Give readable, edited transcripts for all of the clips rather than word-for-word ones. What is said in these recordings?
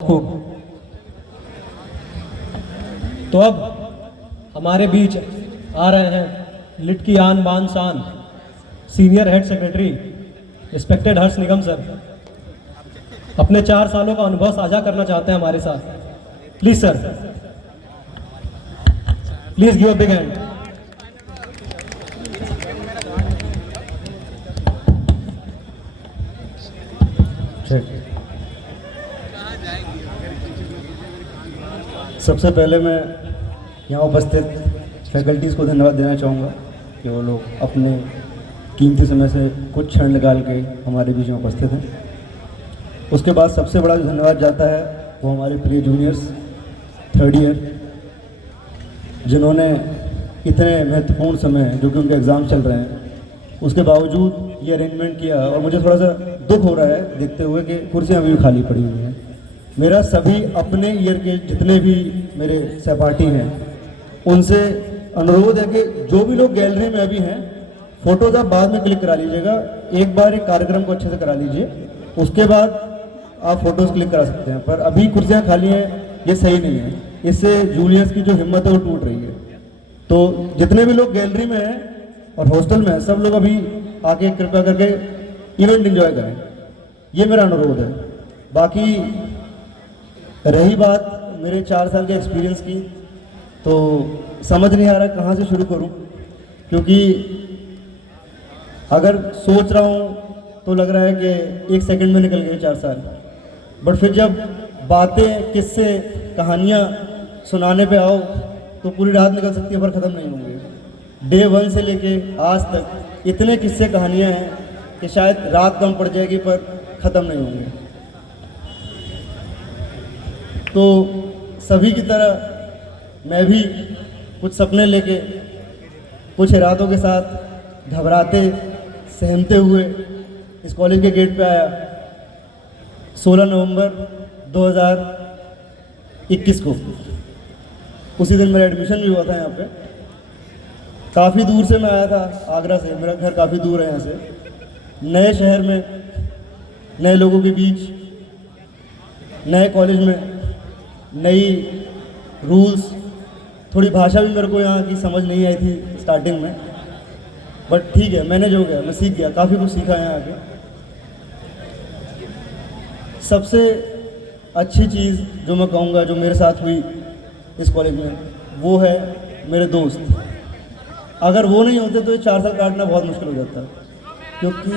खूब। तो अब हमारे बीच आ रहे हैं लिट की आन बान शान सीनियर हेड सेक्रेटरी रिस्पेक्टेड हर्ष निगम सर। अपने 4 सालों का अनुभव साझा करना चाहते हैं हमारे साथ। Please sir, please give a big hand. सबसे पहले मैं यहाँ उपस्थित फैकल्टीज़ को धन्यवाद देना चाहूँगा कि वो लोग अपने कीमती समय से कुछ क्षण निकाल के हमारे बीच में उपस्थित हैं। उसके बाद सबसे बड़ा जो धन्यवाद जाता है वो हमारे प्रिय जूनियर्स 3rd ईयर, जिन्होंने इतने महत्वपूर्ण समय जो कि उनके एग्ज़ाम चल रहे हैं उसके बावजूद ये अरेंजमेंट किया। और मुझे थोड़ा सा दुख हो रहा है देखते हुए कि कुर्सियाँ अभी भी खाली पड़ी हुई हैं। मेरा सभी अपने ईयर के जितने भी मेरे सहपाठी हैं उनसे अनुरोध है कि जो भी लोग गैलरी में अभी हैं फ़ोटोज़ आप बाद में क्लिक करा लीजिएगा। एक बार एक कार्यक्रम को अच्छे से करा लीजिए, उसके बाद आप फ़ोटोज़ क्लिक करा सकते हैं। पर अभी कुर्सियाँ खाली हैं, ये सही नहीं है। इससे जूनियर्स की जो हिम्मत है वो टूट रही है। तो जितने भी लोग गैलरी में हैं और हॉस्टल में हैं, सब लोग अभी आके कृपया करके इवेंट एंजॉय करें, ये मेरा अनुरोध है। बाकी रही बात मेरे 4 साल के एक्सपीरियंस की, तो समझ नहीं आ रहा कहाँ से शुरू करूँ, क्योंकि अगर सोच रहा हूँ तो लग रहा है कि 1 सेकंड में निकल गए 4 साल। बट फिर जब बातें, किस्से, कहानियाँ सुनाने पे आओ तो पूरी रात निकल सकती है पर ख़त्म नहीं होंगे। डे 1 से लेके आज तक इतने किस्से कहानियाँ हैं कि शायद रात कम पड़ जाएगी पर ख़त्म नहीं होंगे। तो सभी की तरह मैं भी कुछ सपने लेके, कुछ इरादों के साथ घबराते सहमते हुए इस कॉलेज के गेट पे आया 16 नवंबर 2021 को। उसी दिन मेरा एडमिशन भी हुआ था यहाँ पे। काफ़ी दूर से मैं आया था, आगरा से। मेरा घर काफ़ी दूर है यहाँ से। नए शहर में, नए लोगों के बीच, नए कॉलेज में, नई रूल्स, थोड़ी भाषा भी मेरे को यहाँ की समझ नहीं आई थी स्टार्टिंग में, बट ठीक है, मैनेज हो गया, मैं सीख गया, काफ़ी कुछ सीखा यहाँ आके। सबसे अच्छी चीज़ जो मैं कहूँगा जो मेरे साथ हुई इस कॉलेज में वो है मेरे दोस्त। अगर वो नहीं होते तो ये 4 साल काटना बहुत मुश्किल हो जाता, क्योंकि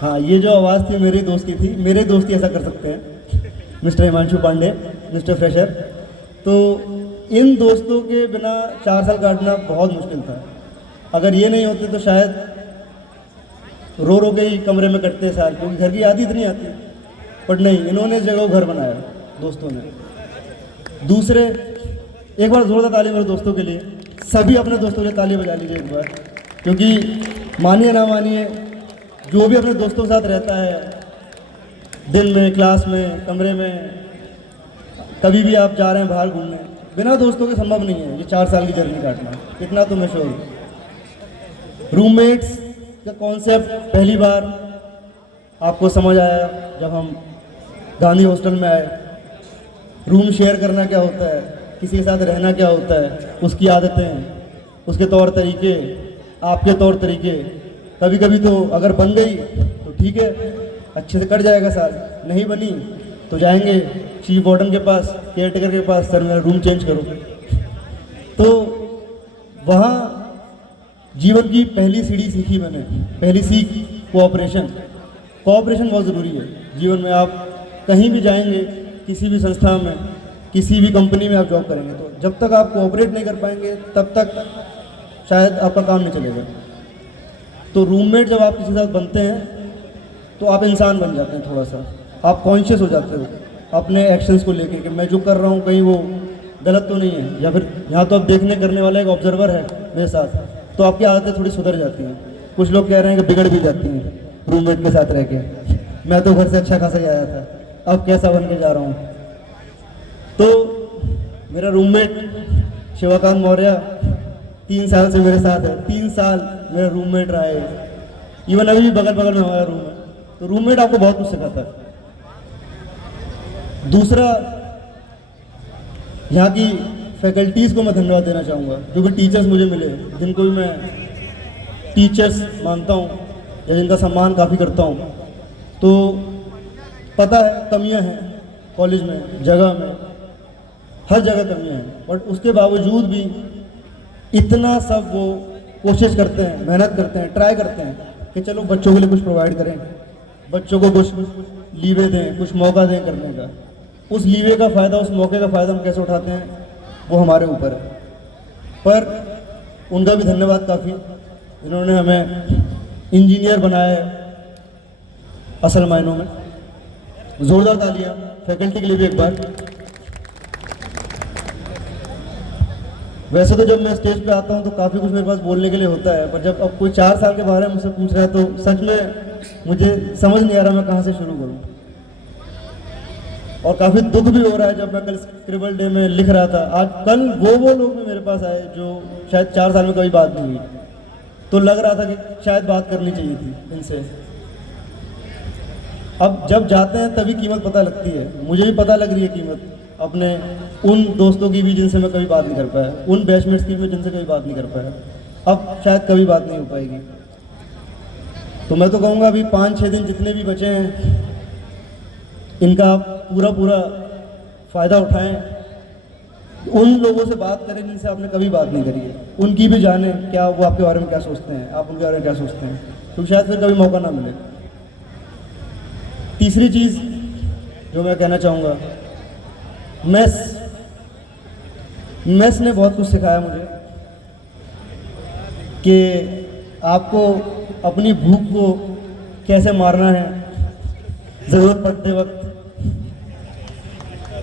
हाँ, ये जो आवाज़ थी मेरी दोस्त की थी। मेरे दोस्त ही ऐसा कर सकते हैं, mister Himanshu Pandey, mister fresher. तो इन दोस्तों के बिना 4 साल काटना बहुत मुश्किल था। अगर ये नहीं होते तो शायद रो रो के ही कमरे में कटते साल, क्योंकि घर की याद ही इतनी आती। बट नहीं, इन्होंने इस जगह को घर बनाया, दोस्तों ने। दूसरे, एक बार जोरदार ताली मेरे दोस्तों के लिए। सभी अपने दोस्तों के लिए ताली बजा लीजिए एक बार, क्योंकि मानिए ना मानिए जो भी अपने दोस्तों के साथ रहता है, दिन में, क्लास में, कमरे में, कभी भी आप जा रहे हैं बाहर घूमने, बिना दोस्तों के संभव नहीं है ये 4 साल की जर्नी काटना। इतना तो मैं श्योर हूँ। रूममेट्स का कॉन्सेप्ट पहली बार आपको समझ आया जब हम गांधी हॉस्टल में आए। रूम शेयर करना क्या होता है, किसी के साथ रहना क्या होता है, उसकी आदतें, उसके तौर तरीके, आपके तौर तरीके। कभी कभी तो अगर बन गई तो ठीक है, अच्छे से कट जाएगा साल। नहीं बनी तो जाएंगे चीफ वार्डन के पास, केयर टेकर के पास, सर मेरा रूम चेंज करो। तो वहाँ जीवन की पहली सीढ़ी सीखी मैंने। पहली सीख कोऑपरेशन। कोऑपरेशन बहुत ज़रूरी है जीवन में। आप कहीं भी जाएंगे, किसी भी संस्था में, किसी भी कंपनी में आप जॉब करेंगे, तो जब तक आप कोऑपरेट नहीं कर पाएंगे तब तक शायद आपका काम नहीं चलेगा। तो रूममेट जब आप किसी के साथ बनते हैं तो आप इंसान बन जाते हैं। थोड़ा सा आप कॉन्शियस हो जाते हो अपने एक्शंस को लेके कि मैं जो कर रहा हूँ कहीं वो गलत तो नहीं है, या फिर यहाँ तो अब देखने करने वाला एक ऑब्जर्वर है मेरे साथ, तो आपकी आदतें थोड़ी सुधर जाती हैं। कुछ लोग कह रहे हैं कि बिगड़ भी जाती हैं रूममेट के साथ रह के। मैं तो घर से अच्छा खासा ही आया था, अब कैसा बन के जा रहा हूँ। तो मेरा रूममेट शिवाकांत मौर्य 3 साल से मेरे साथ है। 3 साल मेरा रूममेट रहा है। इवन अभी भी बगल बगल में हमारा रूम है। तो रूममेट आपको बहुत कुछ सिखाता है। दूसरा, यहाँ की फैकल्टीज़ को मैं धन्यवाद देना चाहूँगा, जो भी टीचर्स मुझे मिले, जिनको भी मैं टीचर्स मानता हूँ या जिनका सम्मान काफ़ी करता हूँ। तो पता है कमियां हैं कॉलेज में, जगह में, हर जगह कमियां हैं, बट उसके बावजूद भी इतना सब वो कोशिश करते हैं, मेहनत करते हैं, ट्राई करते हैं कि चलो बच्चों के लिए कुछ प्रोवाइड करें, बच्चों को कुछ लीवे दें, कुछ मौका दें करने का। उस लीवे का फ़ायदा, उस मौके का फ़ायदा हम कैसे उठाते हैं वो हमारे ऊपर है। पर उनका भी धन्यवाद काफ़ी, जिन्होंने हमें इंजीनियर बनाया है असल मायनों में। ज़ोरदार तालियां फैकल्टी के लिए भी एक बार। वैसे तो जब मैं स्टेज पे आता हूँ तो काफ़ी कुछ मेरे पास बोलने के लिए होता है, पर जब अब कोई 4 साल के बारे में मुझसे पूछ रहा है तो सच में मुझे समझ नहीं आ रहा मैं कहाँ से शुरू करूँ। और काफ़ी दुख भी हो रहा है, जब मैं कल स्क्रिबल डे में लिख रहा था, आज कल वो लोग भी मेरे पास आए जो शायद 4 साल में कभी बात नहीं हुई, तो लग रहा था कि शायद बात करनी चाहिए थी इनसे। अब जब जाते हैं तभी कीमत पता लगती है। मुझे भी पता लग रही है कीमत अपने उन दोस्तों की भी जिनसे मैं कभी बात नहीं कर पाया, उन बैचमेट्स की भी जिनसे कभी बात नहीं कर पाया, अब शायद कभी बात नहीं हो पाएगी। तो मैं तो कहूँगा अभी 5-6 दिन जितने भी बचे हैं, इनका पूरा फ़ायदा उठाएं। उन लोगों से बात करें जिनसे आपने कभी बात नहीं करी है, उनकी भी जानें क्या वो आपके बारे में क्या सोचते हैं, आप उनके बारे में क्या सोचते हैं, तो शायद फिर कभी मौका ना मिले। तीसरी चीज़ जो मैं कहना चाहूँगा, मेस ने बहुत कुछ सिखाया मुझे कि आपको अपनी भूख को कैसे मारना है, ज़रूरत पड़ते वक्त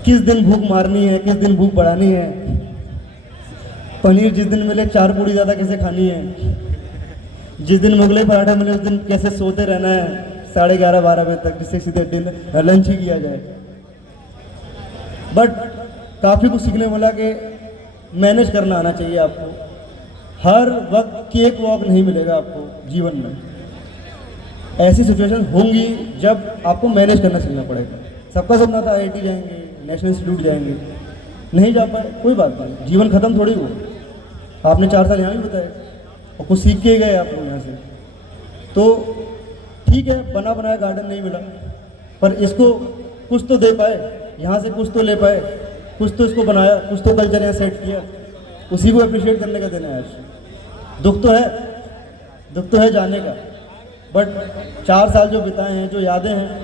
किस दिन भूख मारनी है, किस दिन भूख बढ़ानी है, पनीर जिस दिन मिले 4 पूड़ी ज़्यादा कैसे खानी है, जिस दिन मुगलई पराठा मिले उस दिन कैसे सोते रहना है 11:30-12 बजे तक, जिससे सीधे लंच ही किया जाए। बट काफ़ी कुछ सीखने मिला कि मैनेज करना आना चाहिए आपको। हर वक्त केक वॉक नहीं मिलेगा आपको जीवन में, ऐसी सिचुएशन होंगी जब आपको मैनेज करना सीखना पड़ेगा। सबका सपना था IIT जाएंगे, नेशनल इंस्टीट्यूट जाएंगे, नहीं जा पाए, कोई बात नहीं, जीवन ख़त्म थोड़ी हुआ। आपने 4 साल यहाँ भी बताए और कुछ सीख के गए आप लोग यहाँ से, तो ठीक है, बना बनाया गार्डन नहीं मिला, पर इसको कुछ तो दे पाए, यहाँ से कुछ तो ले पाए, कुछ तो इसको बनाया, कुछ तो कल्चर यहाँ सेट किया, उसी को अप्रिशिएट करने का दिन है आज। दुख तो है जाने का, बट 4 साल जो बिताए हैं, जो यादें हैं,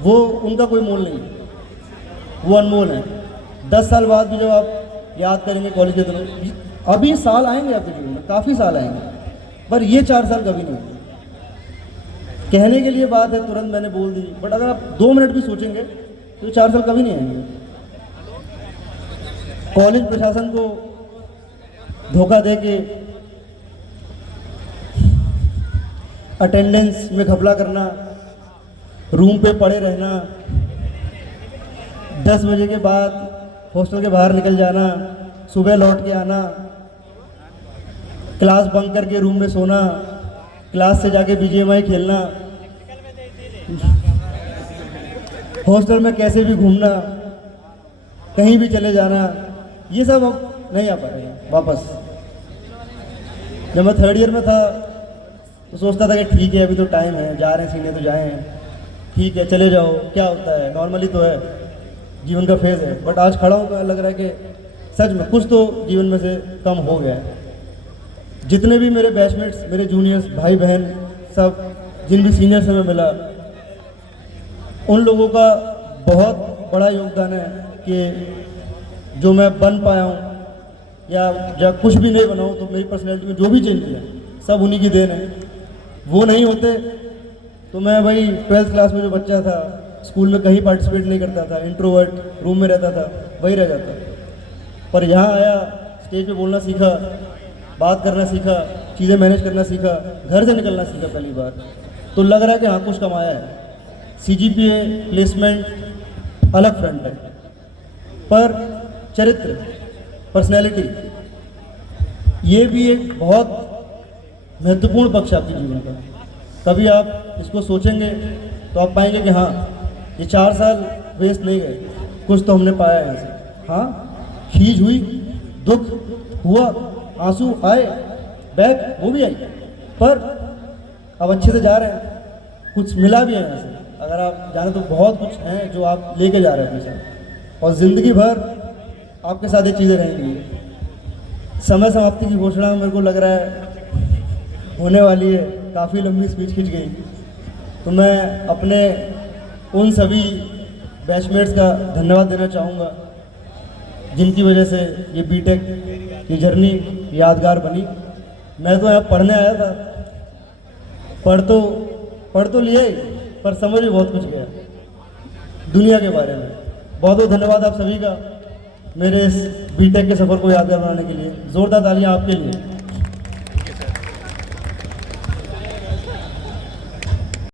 वो उनका कोई मोल नहीं, वो अनमोल है। 10 साल बाद भी जब आप याद करेंगे कॉलेज के दिनों, अभी साल आएंगे आपके जीवन में, काफ़ी साल आएंगे, पर ये 4 साल कभी नहीं। कहने के लिए बात है, तुरंत मैंने बोल दी, बट अगर आप 2 मिनट भी सोचेंगे तो 4 साल कभी नहीं आएंगे। कॉलेज प्रशासन को धोखा दे के अटेंडेंस में घपला करना, रूम पे पड़े रहना, 10 बजे के बाद हॉस्टल के बाहर निकल जाना, सुबह लौट के आना, क्लास बंक करके रूम में सोना, क्लास से जाके BGMI खेलना, हॉस्टल में कैसे भी घूमना, कहीं भी चले जाना, ये सब अब नहीं आ पाएगा वापस। जब मैं 3rd ईयर में था तो सोचता था कि ठीक है, अभी तो टाइम है, जा रहे हैं सीने तो जाए हैं, ठीक है चले जाओ, क्या होता है, नॉर्मली तो है, जीवन का फेज़ है। बट आज खड़ा हूँ तो लग रहा है कि सच में कुछ तो जीवन में से कम हो गया है। जितने भी मेरे बैचमेट्स, मेरे जूनियर्स, भाई बहन, सब जिन भी सीनियर से मैं मिला, उन लोगों का बहुत बड़ा योगदान है कि जो मैं बन पाया हूँ, या जब कुछ भी नहीं बनाऊँ तो मेरी पर्सनैलिटी में जो भी चेंज है सब उन्हीं की देन है। वो नहीं होते तो मैं वही 12th क्लास में जो बच्चा था, स्कूल में कहीं पार्टिसिपेट नहीं करता था, इंट्रोवर्ट, रूम में रहता था, वही रह जाता। पर यहाँ आया, स्टेज पे बोलना सीखा, बात करना सीखा, चीज़ें मैनेज करना सीखा, घर से निकलना सीखा पहली बार, तो लग रहा है कि हाँ कुछ कमाया है। CGPA, प्लेसमेंट अलग फ्रंट है, पर चरित्र, पर्सनैलिटी, ये भी एक बहुत महत्वपूर्ण पक्ष है आपके जीवन का। कभी आप इसको सोचेंगे तो आप पाएंगे कि हाँ, ये 4 साल वेस्ट नहीं गए, कुछ तो हमने पाया यहाँ से। हाँ, खींच हुई, दुख हुआ, आंसू आए, बैक वो भी आई, पर अब अच्छे से जा रहे हैं, कुछ मिला भी है यहाँ से। अगर आप जाने तो बहुत कुछ हैं जो आप लेके जा रहे हैं अपने साथ, और ज़िंदगी भर आपके साथ ये चीज़ें रहेंगी। समय समाप्ति की घोषणा मेरे को लग रहा है होने वाली है, काफ़ी लंबी स्पीच खिंच गई, तो मैं अपने उन सभी बैचमेट्स का धन्यवाद देना चाहूँगा जिनकी वजह से ये बीटेक ये जर्नी यादगार बनी। मैं तो यहाँ पढ़ने आया था, पढ़ तो लिया ही, पर समझ भी बहुत कुछ गया दुनिया के बारे में। बहुत बहुत धन्यवाद आप सभी का मेरे इस बीटेक के सफ़र को यादगार बनाने के लिए। ज़ोरदार तालियां आपके लिए।